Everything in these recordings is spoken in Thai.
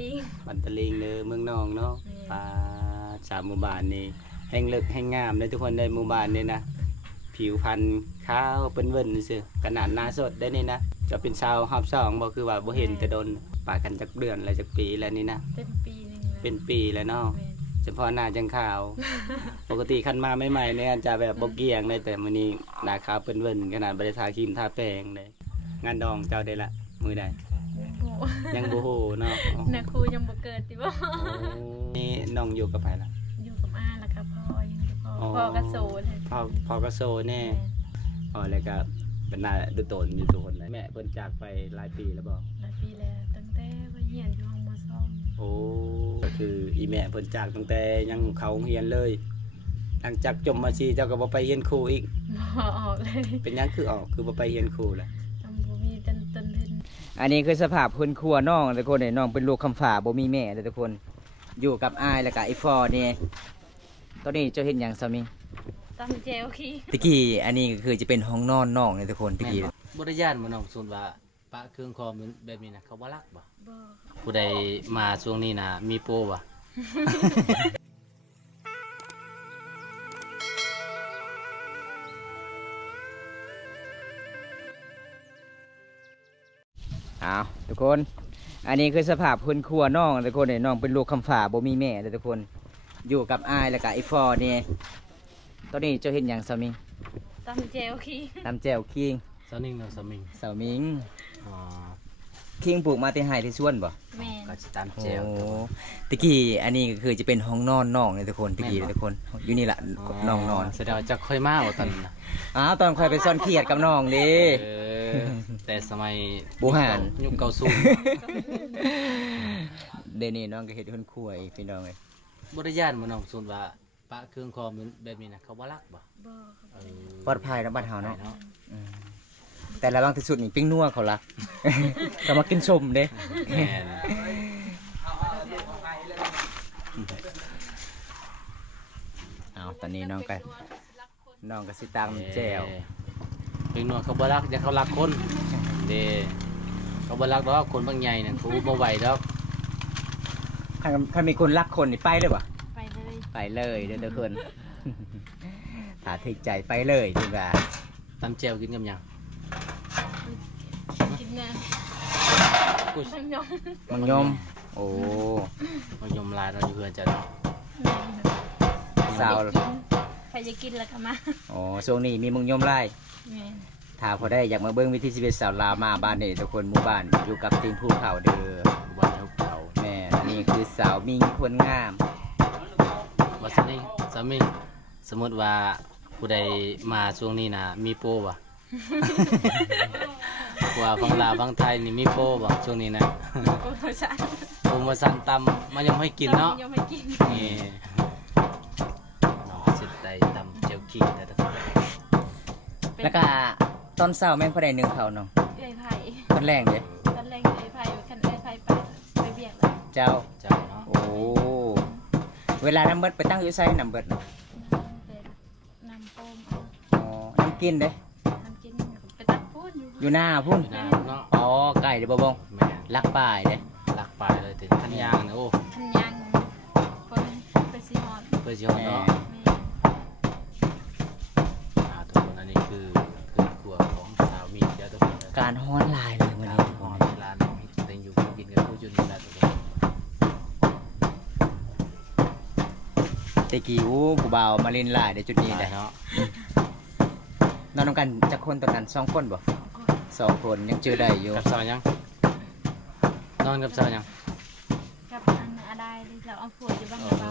ลิงบันตะลิงเด้อเมืองนองเนาะปลาสามหมู่บ้านนี่แห่งเลิกแห่งงามเลยทุกคนในหมู่บ้านนี่นะผิวพรรณขาวเป็นเวิ้นซื่อขนาดหน้าสดได้นี่นะจะเป็นชาวฮอบ2บ่คือว่าบ่เห็นแต่ดนปากันจักเดือนแล้วจักปีแล้วนี่นะเป็นปีนึงเป็นปีแล้วเนาะเฉพาะหน้าจังขาว ปกติคันมาใหม่ๆเนี่ยจะแบบบ่เกี่ยงเลยแต่มื้อนี้หน้าขาวเป็นเวิ้นขนาดบ่ได้ทาครีมทาแป้งเลยงานดองเจ้าได้ละมื้อใดยังบ่ฮู้เนาะ นะครูยังบ่เกิดติบ่ นี่น้องอยู่กับไผล่ะอยู่กับอาแล้วก็พ่อยังอยู่พ่อกระโสนพ่อกระโซแน่แล้วก็เป็นหน้าดุโตนอยู่ทุกคนเลยแม่เพิ่นจากไปหลายปีแล้วบ่หลายปีแล้วตั้งแต่ว่าเรียนอยู่ห้องม.2โอ้ก็คืออีแม่เพิ่นจากตั้งแต่ยังเข้าโรงเรียนเลยหลังจากจบม.4เจ้าก็บ่ไปเรียนครูอีกบ่ออกเลยเป็นหยังคือออกคือบ่ไปเรียนครูล่ะบ่มีต้นทุนอันนี้คือสภาพคนครัวน้องทุกคนน้องเป็นลูกคำฝาบ่มีแม่เลยทุกคนอยู่กับอายแล้วก็ไอ้ฟอนี่ตอนนี้เจ้าเห็นหยังซามิงตำเจลขี้ตะกี้อันนี้ก็คือจะเป็นห้องนอนน้องเลยทุกคนตะกี้บ่ได้ย่านบ่น้องส่วนว่าปะเครื่องคอมแบบนี้นะเขาบ่รักบ่ผู้ใดมาช่วงนี้นะมีโปรบ่ อ้าวทุกคนอันนี้คือสภาพคนครัวน้องทุกคนน้องเป็นลูกคำฝาบ่มีแม่เลยทุกคนอยู่กับอายแล้วก็ไอ้ฟอนี่ตอนนี้เจ้าเห็นหยังซามิงตำเจลขี้ตำแจ่วคิงสาวนิ่งเนาะสาวมิงสาวมิงคิงปลูกมาที่ไห้ที่สวนบ่แม่ก็สิตามแจ่วตะกี้อันนี้ก็คือจะเป็นห้องนอนน้องเลยทุกคนตะกี้ทุกคนอยู่นี่แหละน้องนอนแสดงว่าจะค่อยมาบ่ตอนนั้นตอนค่อยไปซ่อนเขียดกับน้องดิ แต่สมัยโบราณยุคเก่าสูง เดี๋ยวนี้น้องก็เฮ็ดคนครัวอีกพี่น้องเอ้ยบ่ได้ย่านบ่น้องส่วนว่าปะเครื่องคอมแบบนี้นะเขาบ่รักบ่ปลอดภัยนะบ้านเฮาเนาะแต่ละบางที่สุดนี่ปิ้งนัวเขารัก ก็มากินชมเด้ตอนนี้น้องก็สิตำแจ่วปิ้งนัวเขาบ่รักอย่าเขารักคนเด้เขาบ่รักดอกคนบางใหญ่นั่นกูบ่ไหวดอกถ้ามีคนรักคนนี่ไปเลยบ่ไปเลย เด้อทุกคน ถ้าถึกใจไปเลยดีกว่าตำแจ่วกินกับหยังกินนะมังยมโอ้มังยมลายเราอยู่เพื่อนจะเนาะสาวใครจะกินแล้วก็มาช่วงนี้มีมังยมไล่ถ้าพอได้อยากมาเบิ้งวิธีชีวิตสาวลาวมาบ้านนี่ทุกคนหมู่บ้านอยู่กับตีนภูเขาเด้อบ้านภูเขาแม่นี่คือสาวมิงคนงามว่าสมิงสมมติว่าผู้ใดมาช่วงนี้นะมีโปรบ่ว่าฝั่งลาวฝั่งไทยนี่มีโปรบ่ช่วงนี้นะโปรโมชั่นตำมันยังไม่กินเนาะนี่น้องสิได้ตำเจียวขี้แต่ทุกคนแล้วก็ตอนเช้าแม่งพอได้1ข้าวน้องไอ้ไผ่ตอนแรงเด้ตอนแรงไอ้ไผ่คันไอ้ไผ่ไปเบียกเลยเจ้าเนาะโอ้เวลาน้ำเบิดไปตั้งอยู่ไสน้ำเบิดน้ำต้มน้ำกินเด้น้ำกินไปตักพูนอยู่หน้าพุ่นเนาะไก่เด้บ่บงลักป่ายเด้ลักป่ายเลยถึงทันยางนะโอ้ทันยางคนไปซีฮอตเนาะทุกคนอันนี้คือครัวของสาวมีเจ้าทุกคนการฮ้อนลายเลยวันนี้ฮ้อนร้านน้องเต็งอยู่กินกับผู้จุนนี่แหละทุกคนตะกี้ผู้บ่าวมาเล่นลายในจุดนี้ได้เนาะนอนกันจักคนตอนนั้น2คนบ่2คนยังเจอได้อยู่กับสาวยังนอนกับสาวยังกับอันอะไรเราเอาผัวอยู่บ้างเบา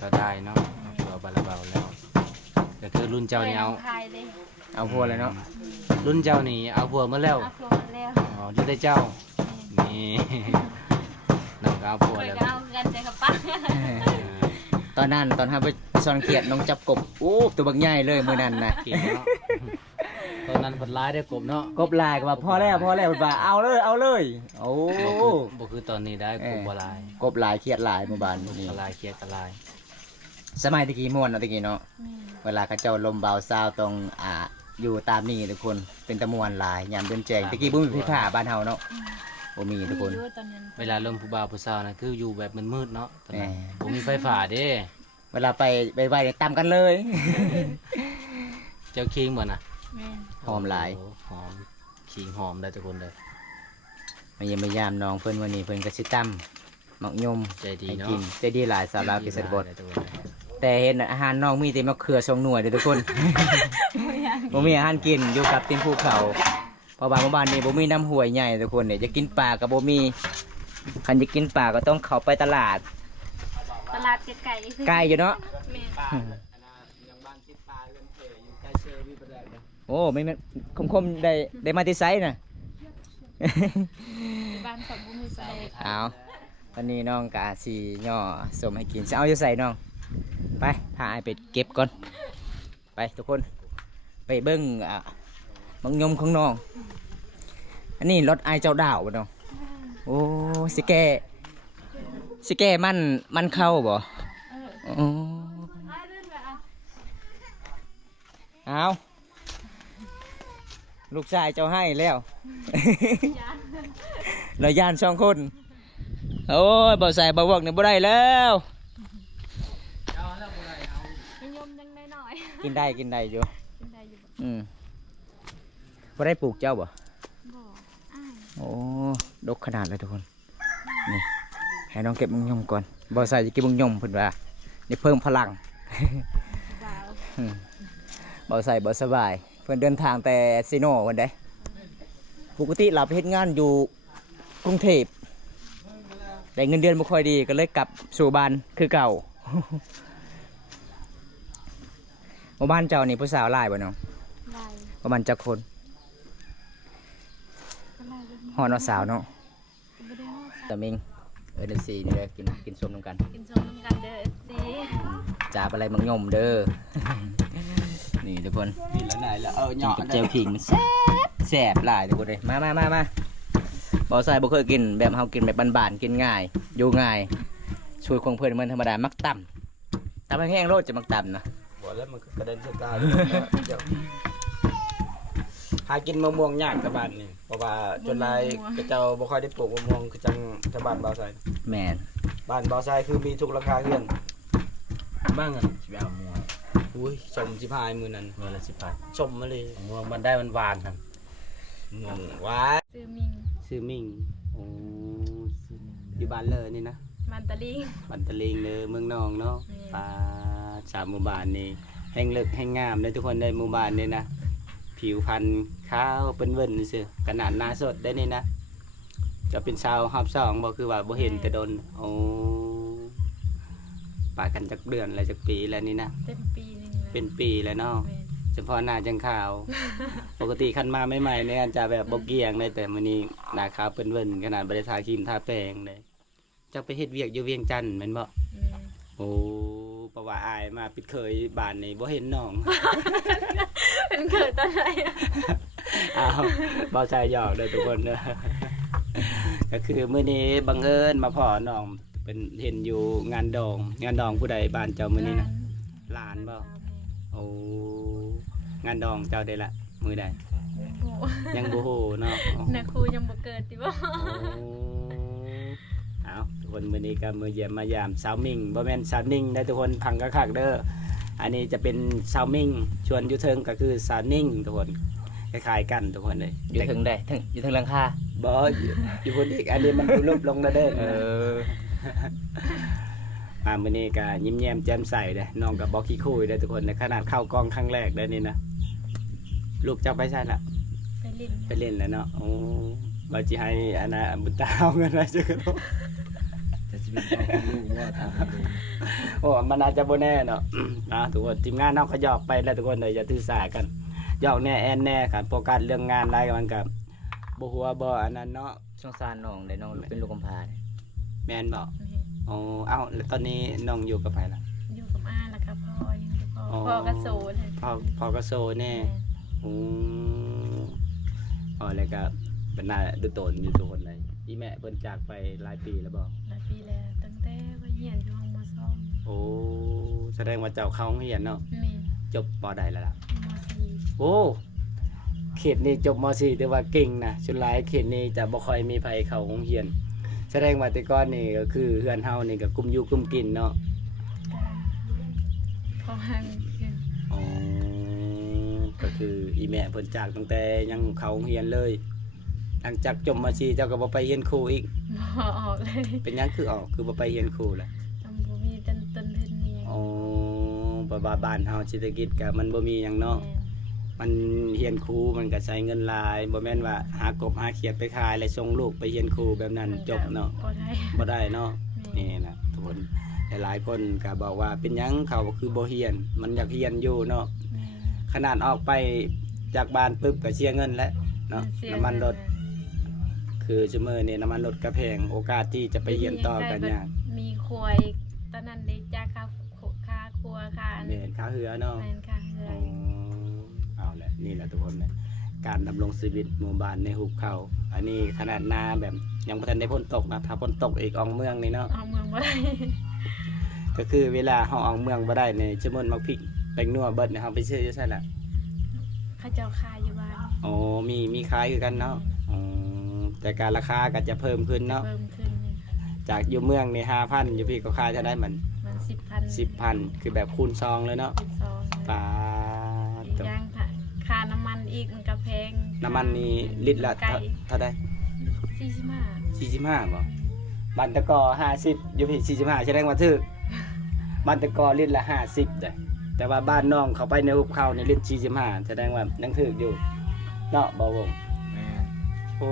สาวได้เนาะเราเบาแล้วก็คือรุ่นเจ้านี่เอาผัวเลยเนาะรุ่นเจ้านี่เอาผัวมาแล้วอยู่ได้เจ้านี่น้องก็เอาผัวแล้วเอากันใจกับป้าตอนห้าไปซ่อนเขียดน้องจับกบตัวบักใหญ่เลยมื้อนั้นนะตอนนั้นผลร้ายได้กบเนาะกบลายก็ว่าพอแล้วว่าเอาเลยโอ้บ่คือตอนนี้ได้กบบ่ลายกบลายเขียดลายเมื่อวานนี่ลายเขียดลายสมัยตะกี้ม่วนตะกี้เนาะเวลาเขาเจ้าลมเบาซาวตรงอยู่ตามนี่ทุกคนเป็นตะมวนลายยามเดินแจงตะกี้บ่มีไฟฟ้าบ้านเฮาเนาะ บ่มีทุกคน อยู่ตอนนั้น เวลาลมผู้บ่าวผู้สาวนะคืออยู่แบบมืดๆเนาะตอนนั้น แหม บ่มีไฟฟ้าเด้ เวลาไปไวๆตามกันเลย เจ้าคิงบ่น่ะ แม่น หอมหลาย โหอมขิงหอมได้ทุกคนเลย มาเยี่ยมมายามน้องเพิ่นวันนี้เพิ่นก็สิตำหมักยม ใจดี ให้ เนาะ กินใจดีหลายสาวลาวกิสบด ได้ทุกคนเลย แต่เห็นอาหารน้องมีแต่มะเขือ2หน่วยเด้อทุกคน บ่มีอาหารกินอยู่กับตีนภูเขาเพราะว่าหมู่บ้านนี้บ่มีน้ำห้วยใหญ่ทุกคนเนี่ยจะกินปลาก็บ่มีคันจะกินปลาก็ต้องเข้าไปตลาด ตลาดไก่ ใกล้อยู่เนาะ แม่น ยังบ้านติดปลาเรือนเผยอยู่ใกล้เชอมีประแดกเลย โอ้ไม่แม่นคมๆได้มาที่ไซน่ะ บ้านกับบุญใส่ เอาวันนี้น้องกะสีย่อสมให้กินจะเอาอยู่ใส่น้อง ไปพาไอายไปเก็บก่อน ไปทุกคน ไปเบิ้งมังยมของน้อง อันนี้รถไอายเจ้าดาวบ่น้อง โอ้สิแก่มันเข้าบ่โอ้เอาลูกชายเจ้าให้แล้ว เราย่าน2 คน โอ้ยบ่ใส่บ่บอกเนี่ยบ่ได้แล้ว นิยมยังน้อย กินได้อยู่ ๆกินได้อยู่ บ่ได้ปลูกเจ้าบ่ บ่อ้าย โอ้ดกขนาดเลยทุกคน นี่ ให้น้องเก็บมังยมก่อนบ่ใส่จะเก็บมังยมเพิ่นว่านี่เพิ่มพลัง บ่าว บ่ใส่บ่สบาย เพิ่นเดินทางแต่ซีโน่วันใดปกติเราไปเฮ็ดงานอยู่กรุงเทพแต่เงินเดือนบ่ค่อยดีก็เลยกลับสู่บ้านคือเก่า หมู่บ้านเจ้านี่ผู้สาวหลายบ่น้อง ลาย ประมาณจักคน ก็ลายเลย ฮอดเนาะสาวเนาะ บ่ได้ฮอด ตะมิงเดือน4นี่เด้อกินส้มนำกัน กินส้มน้ำกันเด้อสิ จาบอะไรมังยมเด้อ นี่ทุกคน นี่แล้วไหนแล้วเห กิน ยาะ กับเจลผิงมันแซ่บหลายทุกคนเลยมาบ่ใส่บ่เคยกินแบบเฮากินแบบบ้านๆกินง่ายอยู่ง่ายช่วยคงเพิ่นมันธรรมดามักต่ำแห้งๆโลดจะมักต่ำนะ บอกแล้วมันก็กระเด็นใส่ตาเลยเดี๋ยวหากินมะม่วงยากกับบ้านนี่เพราะว่าจนไรกระเจ้าบ่ค่อยได้ปลูกมะม่วงคือจังชาวบ้านบ่าวไซ แม่น บ้านบ่าวไซคือมีทุกราคาเฮือนบ้างอ่ะ สิไปเอาม่วง อุ้ยสมสิพายมือนั้น เมื่อละ10 บาท สมมาเลย ม่วงมันได้มันหวานครับ งงว้า ซื้อมิง ซื้อมิ่งโอ้อยู่บ้านเลยนี่นะ มันตะลิง บันตะลิงเลยเมืองนองเนาะ แม่ ปลาสามหมู่บ้านนี่แห้งเลิกแห้งงามเลยทุกคนในหมู่บ้านนี่นะผิวพรรณขาวเป็นเวิ้นซื่อขนาดหน้าสดได้นี่นะจะเป็นชาวฮอบ2บ่คือว่าบ่เห็นแต่โดนโอ้ปากันจักเดือนแล้วจักปีแล้วนี่นะ เต็มปีนึงแล้ว เป็นปีแล้วเนาะ แม่น เฉพาะหน้าจังขาว ปกติคันมาใหม่ๆเนี่ยจะแบบบ่เกรียงเลยแต่มื้อนี้หน้าขาวเป็นเวิ้นขนาดบ่ได้ทาครีมทาแป้งเลยจะไปเฮ็ดเวียกอยู่เวียงจันทน์แม่นบ่ แม่น โอ้เพราะว่าอายมาปิดเคยบ้านนี่บ่เห็นน้อง เป็นเกิดตอนไหนอะ อ้าวเบาใจหยอกเด้อทุกคนเด้อ ก็คือมื้อนี้บังเอิญมาพ่อน้องเป็นเห็นอยู่งานดองผู้ใดบ้านเจ้ามื้อนี้นะหลานบ่โอ้งานดองเจ้าได้ละมื้อใด โอ้โห ยังบ่ฮู้เนาะโอ้ นักครูยังบ่เกิดติบ่ เอาทุกคนมื้อนี้ก็มื้อเยี่ยมมายามสาวมิ่งบ่แม่นสาวนิ่งได้อทุกคนพังคักๆเด้ออันนี้จะเป็นสาวมิ่งชวนอยู่เทิงก็คือสาวนิ่งทุกคนคล้ายๆกันทุกคนเลย อยู่ถึงได้ถึงอยู่ถึงหลังคา บ่อยู่พุ่นอีกอันนี้มันดูรูปลงแล้วเด้อ อ มามื้อนี้ก็ยิ้มแย้มแจ่มใสเด้อน้องก็บ่ขี้คุยเด้อทุกคนในขนาดเข้ากองครั้งแรกเด้อนี่นะลูกเจ้าไปใช่ละ ไปเล่น ไปเล่นแล้วเนาะโอ้บ่สิให้อันน่ะบุญตาเอาเงินไว้จักกัน แต่ชีวิตของลูกว่าทำให้ดู โอ้มันอาจจะบ่แน่เนาะ ทุกคนทีมงานเนาะก็หยอกไปแล้วทุกคนเลยอย่าถือสากันหยอกแน่แอนแน่ครับโฟกัสเรื่องงานหลายมันก็บ่ฮู้ว่าบ่อันนั้นเนาะ สงสารน้องได้น้องเป็นลูกกำพร้าเนี่ย แม่นบ่ แม่น โอ้เอ้าแล้วตอนนี้น้องอยู่กับไผล่ะ อยู่กับอาแล้วก็พ่อยังอยู่กับพ่อ อ๋อ พ่อก็โสดเลย พ่อก็โซแน่ โอ้แล้วก็เป็นหน้าดูโตนอยู่ทุกคนเลยอีแม่เพิ่นจากไปหลายปีแล้วบ่ หลายปีแล้วตั้งแต่ว่าเรียนอยู่ห้องมสอง โอ้แสดงว่าเจ้าเข้าโรงเรียนเนาะ แม่น จบปอใดแล้วล่ะ มสี่ โอ้ เขตนี้จบม .4 แต่ว่าเก่งนะส่วนหลายเขตนี้จะบ่ค่อยมีไผเข้าโรงเรียนแสดงว่าแต่ก่อนนี่ก็คือเฮือนเฮานี่ก็กุมอยู่กุมกินเนาะ พอหันคือ อ๋อก็คืออีแม่เพิ่นจากตั้งแต่ยังเข้าโรงเรียนเลย หลังจากจบม .4 เจ้าก็บ่ไปเรียนครูอีก บ่ออกเลย เป็นหยังคือออกคือบ่ไปเรียนครูล่ะ บ่มีต้นเพิ่นนี่ อ๋อบ่ว่าบ้านเฮาเศรษฐกิจก็มันบ่มีหยังเนาะ มันเรียนครูมันก็ใช้เงินหลายบ่แม่นว่าหากบหาเขียดไปขายแล้วส่งลูกไปเรียนครูแบบนั้นจบเนาะ บ่ได้บ่ได้เนาะนี่นะทุกคนหลายๆคนก็บอกว่าเป็นหยังเขาคือบ่เรียน มันอยากเรียนอยู่เนาะ แม่ ขนาดออกไปจากบ้านปึ๊บก็เสียเงินแล้วเนาะ เสีย น้ำมันรถคือซุมื้อนี้น้ำมันรถก็แพงโอกาสที่จะไปเรียนต่อก็ยาก มีควายตอนนั้นได้จ้าค่าครัวค่าอัน แม่นค่าเหือเนาะ แม่นค่ะเฮื อ๋ อ อย เอาแหละนี่แหละทุกคนเลยการดำรงชีวิตหมู่บ้านในหุบเขาอันนี้ขนาดนาแบบยังบ่ทันได้พ้นตกนะถ้าพ้นตกอีกออกเมืองนี่เนาะ เอาเมืองบ่ได้ ก็คือเวลาเฮาออกเมืองบ่ได้นี่ชั่วโมงมักพริกแป้งนัวเบิดนี่เฮาไปซื้ออยู่ซั่นล่ะ เขาเจ้าขายอยู่บ้าน อ๋อมีขายคือกันเนาะอ๋อแต่การราคาก็จะเพิ่มขึ้นเนาะ เพิ่มขึ้น จากอยู่เมืองนี่ 5,000 อยู่พี่ก็ขายเท่าได้มัน มัน 10,000 10,000 คือแบบคูณซองเลยเนาะ 12 ปาด อีกอย่างค่ะค่าน้ำมันอีกมันก็แพง น้ำมันนี่ลิตรละ ไก่ เท่าใด 45 45บ่บ้านตะกอ50อยู่พี่45แสดงว่าถูกบ้านตะกอลิตรละ50เด้อแต่ว่าบ้านน้องเขาไปในหุบเขานี่ลิตร45แสดงว่ายังถูกอยู่เนาะบ่วง แม่ โอ้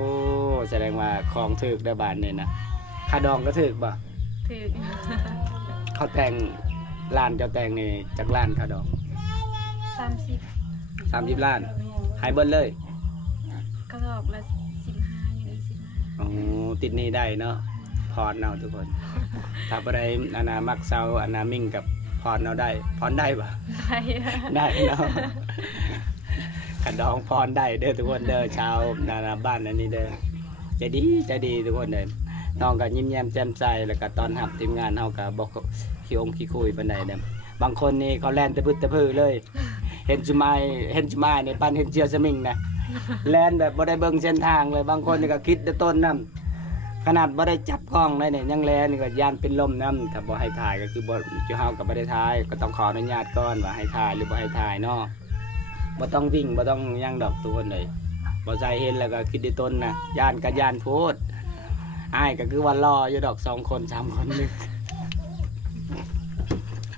แสดงว่าของถูกได้บ้านนี่นะค่าดองก็ถูกบ่ ถึก เขาแต่งร้านเจ้าแต่งนี่จักล้านค่าดอง 30 30ล้านหายเบิดเลย ก็ดอกละ15อย่างนี้15 อ๋อติดหนี้ได้เนาะพรเอาทุกคน ถ้าบ่ได้อนามักเซาอนามิ่งกับพรเอาได้พรได้บ่ ได้ ได้เนาะขันดองพรได้เด้อทุกคนเด้อชาวนาบ้านอันนี้เด้อใจดีทุกคนเด้อน้องก็ยิ้มแย้มแจ่มใสแล้วก็ตอนรับทีมงานเฮาก็บ่ขี้องขี้คุยปานใดเด้อบางคนนี่เขาแล่นตะพึดตะพือเลย เห็นจุมายในปันเห็นเจียวสมิงนะแล่นแบบบ่ได้เบิ่งเส้นทางเลยบางคนนี่ก็คิดแต่ต้นนำขนาดบ่ได้จับกล้องเลยเนี่ยยังแลนี่ก็ย่านเป็นลมนำถ้าบ่ให้ถ่ายก็คือบ่อยู่เฮาก็บ่ได้ถ่ายก็ต้องขออนุญาตก่อนว่าให้ถ่ายหรือบ่ให้ถ่ายเนาะบ่ต้องวิ่งบ่ต้องหยังดอกทุกคนเลยบ่ใจเห็นแล้วก็คิดแต่ต้นนะย่านก็ย่านโพดอ้ายก็คือว่ารออยู่ดอก2คน3คนนึง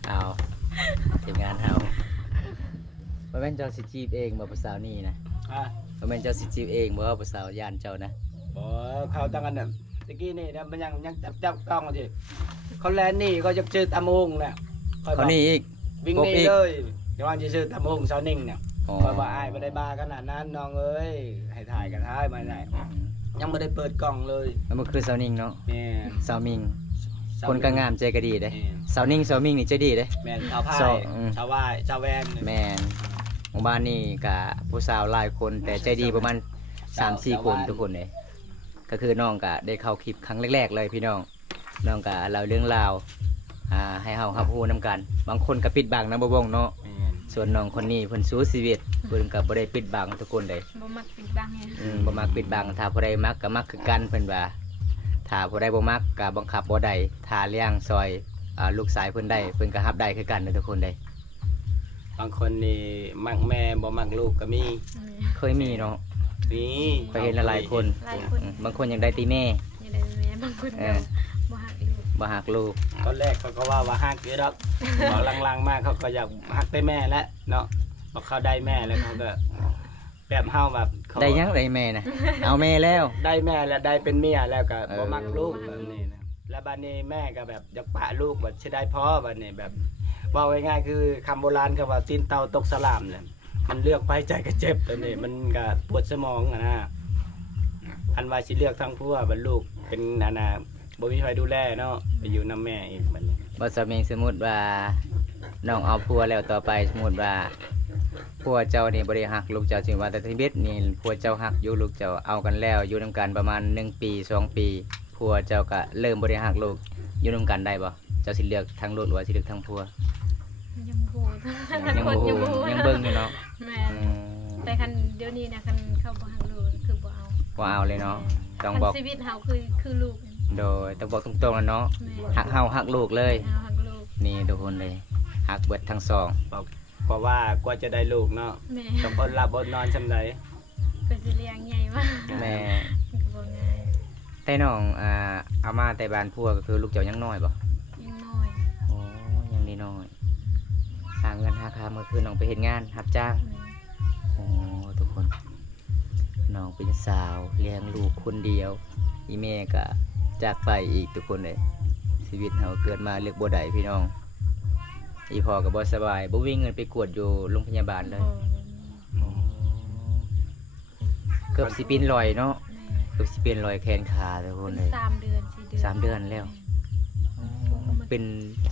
เอาทีมงานเฮาบ่แม่นเจ้าสิจีบเองบ่ผู้สาวนี่นะ อ่ะ บ่แม่นเจ้าสิจีบเองบ่ผู้สาวย่านเจ้านะ บ่เขาตั้งกันน่ะตะกี้นี่นะมันยังจับกล้องสิเขาแลนนี่ก็จะชื่อตามงน่ะค่อยบ เขา อก นี่อีก วิ่ง พบ ห อี นี่ ก เลยอย่าว่าจะชื่อตามงเสานิ่งเนี่ย อ๋อ ค่อยว่าอ้ายบ่ได้บ้าขนาดนั้นน้องเอ้ยให้ถ่ายกันถ่ายมาได้ยังบ่ได้เปิดกล้องเลย แล้วมันคือสาวนิ่งเนาะ แม่ สาวมิงคนก็งามใจก็ดีเด้ แม่ สาวนิ่งสาวมิงนี่ใจดีเด้ แม่นชาวพา สอย ง ชาววายชาวแวนเนี่ย แม่นหมู่บ้านนี่ก็ผู้สาวหลายคนแต่ใจดีประมาณ 3-4 คนทุกคนเลยก็คือน้องก็ได้เข้าคลิปครั้งแรกๆเลยพี่น้องน้องก็เล่าเรื่องราวให้เฮารับรู้นํกัน บางคนก็ปิดบังนะบ่บ่งเนาะ แม่น ส่วนน้องคนนี้เพิ่นสู้ชีวิตเพิ่นก็บ่ได้ปิดบังทุกคนเลย บ่มักปิดบังไง บ่มักปิดบังถ้าผู้ใดมักก็มักคือกันเพิ่นว่าถ้าผู้ใดบ่มักก็บังคับบ่ได้ถ้าเลี้ยงซอยลูกชายเพิ่นได้เพิ่นก็รับได้คือกันเด้อทุกคนเด้ บางคนนี่มักแม่บ่มักลูกก็มี เคยมีเนาะ มี เคยเห็นหลายคน หลายคน บางคนยังได้ตีแม่ อยู่ได้แม่บางคนก็บ่ฮักลูก บ่ฮักลูก ตอนแรกเขาก็ว่าฮักอยู่ดอกพอหลังๆมาเขาก็อยากฮักได้แม่แล้วเนาะพอเขาได้แม่แล้วเขาก็แบบเฮาแบบเขา ได้ยังได้แม่นะ เอาแม่แล้ว ได้แม่แล้วได้เป็นเมียแล้วก็ เออ บ่มักลูกแบบนี้นะแล้วบัดนี้แม่ก็แบบอยากปะลูกว่าสิได้พ่อบัดนี้แบบเว้าง่ายๆคือคำโบราณเขาว่าตีนเต่าตกสลามเนี่ยมันเลือกไปใจก็เจ็บตัวนี้มันก็ปวดสมองอะนะอันว่าสิเลือกทั้งผัวบัดลูกเป็นบ่มีใครดูแลเนาะไปอยู่นํแม่อีกบัดนี้ บ่สมิงสมมุติว่าน้องเอาผัวแล้วต่อไปสมมุติว่าผัวเจ้านี่บ่ได้ฮักลูกเจ้าจึงว่าแต่ที่เบ็ดนี่ผัวเจ้าฮักอยู่ลูกเจ้าเอากันแล้วอยู่นํกันประมาณ1ปี2ปีผัวเจ้าก็เริ่มบ่ได้ฮักลูกอยู่นํกันได้บ่เจ้าสิเลือกทางลูกหรือว่าสิเลือกทางผัว ยังโหด ยังบ่ฮู้ยังเบิ่งอยู่เนาะ แม่ อืม แต่คันเดี๋ยวนี้นะคันเข้าบ่หักลูกคือบ่เอา บ่เอาเลยเนาะต้อง คัน บอก ชีวิตเฮาคือลูก โดยต้องบอกตรงๆแล้วเนาะ แม่ หักเฮาหักลูกเลย เฮาหักลูก นี่ทุกคนเลยหักเบิดทั้งสอง เพราะว่ากว่าจะได้ลูกเนาะ แม่ ต้องอดหลับอดนอนซำใด เป็นสิเลี้ยงใหญ่มาก แม่ มันก็บ่ง่าย แต่น้องเอามาแต่บ้านพัวก็คือลูกเจ้ายังน้อยบ่ ยังน้อย โอ้ยังน้อยหาเงินหาคำก็คือน้องไปเฮ็ดงานรับจ้าง แม่ โอ้ทุกคนน้องเป็นสาวเลี้ยงลูกคนเดียวอีแม่ก็จากไปอีกทุกคนเลยชีวิตเราเกิดมาเลือกบ่ได้พี่น้องอีพ่อก็บ่สบายบ่มีเงินไปกวดอยู่โรงพยาบาลเลย เกือบสิเป็นรอยเนาะ แม่ เกือบสิเป็นรอยแขนขาทุกคนเลย 3 เดือน4 เดือน 3 เดือนแล้ว เป็น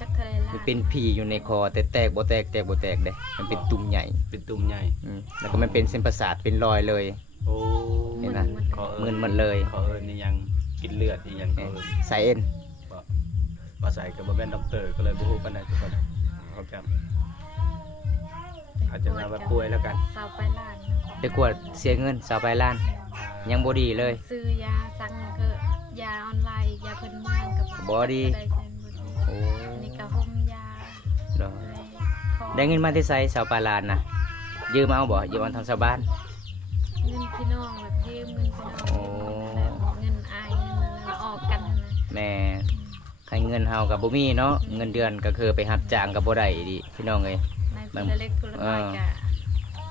จักเท่าไหร่ล่ะ มันเป็นผีอยู่ในคอแต่แตกบ่แตกแตกบ่แตกเด้มันเป็นตุ่มใหญ่ เป็นตุ่มใหญ่ แล้วก็มันเป็นเส้นประสาทเป็นรอยเลย โอ้ เห็นนะ ขอ มึนหมดเลย ขอเอิ้นนี่ยังกินเลือดนี่ยังขอเอิ้น สายเอ็น บ่ใส่ก็บ่แม่นด็อกเตอร์ก็เลยบ่ฮู้ปานใดทุกคนเขาจำอาจจะมาว่าป่วยแล้วกัน เศร้าไปล้าน ไปกวดเสียเงิน2 ล้าน ยังบ่ดีเลย ซื้อยาสั่งก็ยาออนไลน์ยาเพิ่นเมืองกับ บ่ดี ได้เซ็นบ่ดี โอ้ นี่ก็ห่มยา ดอก เลยขอ ได้เงินมาที่ไส20 ล้านน่ะยืมเอาบ่ยืมเอาทางชาวบ้าน เงินพี่น้องแบบยืมเงินพี่น้อง โอ้ แบบเงินอายเงินแล้วออกกันนั่นนะ แม่คันเงินเฮาก็บ่มีเนาะเงินเดือนก็คือไปรับจ้างก็บ่ได้ดิพี่น้องเอ้ย ในคนละเล็กคนละน้อยก็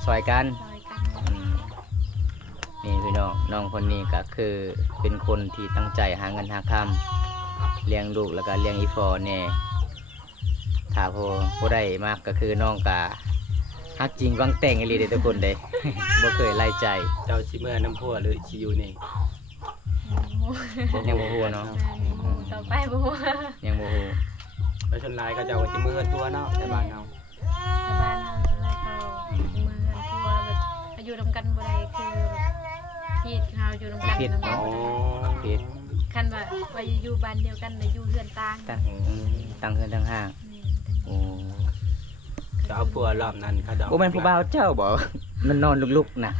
ซอยกัน ซอยกัน อืมนี่พี่น้องน้องคนนี้ก็คือเป็นคนที่ตั้งใจหาเงินหาคำเลี้ยงลูกแล้วก็เลี้ยงอีฟอแน่ถ้าผู้ใดมากก็คือน้องกะฮักจริงวังแต่งอีหลีเด้อทุกคนเด้ บ่เคยไล่ใจ เจ้าสิเมื่อน้ำพัวหรือสิอยู่นี่ ยังบ่ฮู้เนาะ ต่อไปบ่ฮู้ ยังบ่ฮู้ แล้วชนลายก็เจ้าก็สิเมื่อตัวเนาะแต่บ้านเฮา ในบ้านเฮาสิไล่เขาเมืองทั่วแบบอายุนํกันบ่ได้คือที่เฮาอยู่นํกัน อ๋อ ผิด คันว่าอยู่บ้านเดียวกันแต่อยู่เฮือนต่าง ตั้งเฮือนตั้งห้างโอ้ จะเอาพัวรอบนั้นเขาดอก บ่แม่นผู้บ่าวเจ้าบ่ มันนอนลุกๆนะ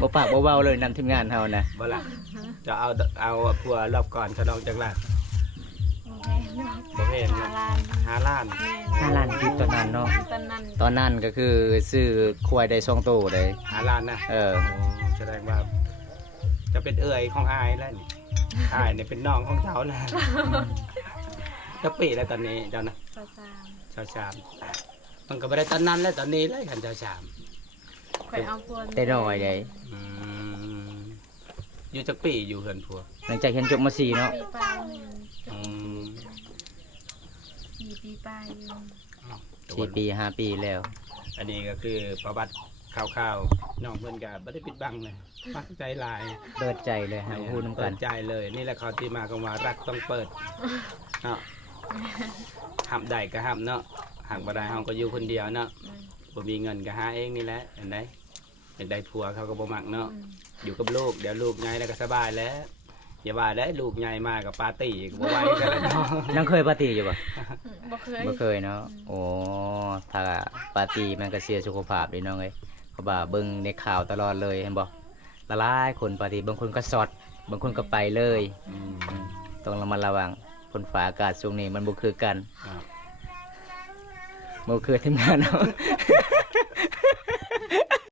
บ่ปากบ่เว้าเลยนำทีมงานเฮานะ บ่ล่ะจะเอาพัวรอบก่อนเขาดอกจักล้าน บ่เห็น 5 ล้าน 5 ล้าน 5 ล้านคิดตอนนั้นเนาะ ตอนนั้น ตอนนั้นก็คือซื้อควายได้2ตัวเลย 5 ล้านนะ เออ โอ้แสดงว่า จะเป็นเอื้อยของอายแล้วนี่อายเนี่ยเป็นน้องของเจ้าแล้วจะปีแล้วตอนนี้เจ้านะ 23 ชาวชามมันก็บ่ได้ตอนนั้นแล้วตอนนี้เลยคันชาวชาม ข่อยเอาพวง แต่น้อยได้ อืมอยู่จักปีอยู่เฮือนพัว หลังจากเรียนจบม .4 เนาะ ปีปลายหนึ่ง อืม 4 ปีปลายอยู่ อ้าว 4 ปี5 ปีแล้ว อันนี้ก็คือประวัติคร่าวๆน้องเพิ่นก็บ่ได้ปิดบังเลยมักใจหลาย เปิดใจเลยให้พูดนำ เปิ กัน ดใจเลย นี่แหละเขาที่มาคำว่ารักต้องเปิดเนาะห้ามได้ก็ห้ามเนาะหากบ่ได้เฮาก็อยู่คนเดียวเนาะบ่มีเงินก็หาเองนี่แหละเห็นไหมอยากได้ผัวเขาก็บ่มักเนาะอยู่กับลูกเดี๋ยวลูกใหญ่แล้วก็สบายแล้วอย่าว่าได้ลูกใหญ่มากับปาร์ตี้ก็บ่ไหวกันแล้วเนาะ ยังเคยปาร์ตี้อยู่ป่ะ บ่เคย บ่เคยเนาะโอ้ถ้าปาร์ตี้มันก็เสียสุขภาพเด้น้องเอ้ยเขาบ่าเบิ่งในข่าวตลอดเลยเห็นบ่ละลายคนปาร์ตี้บางคนก็สอดบางคนก็ไปเลย อืม ต้องระมัดระวังฝนฟ้าอากาศช่วงนี้มันบ่คือกัน ครับ บ่คือทีมงานเนาะ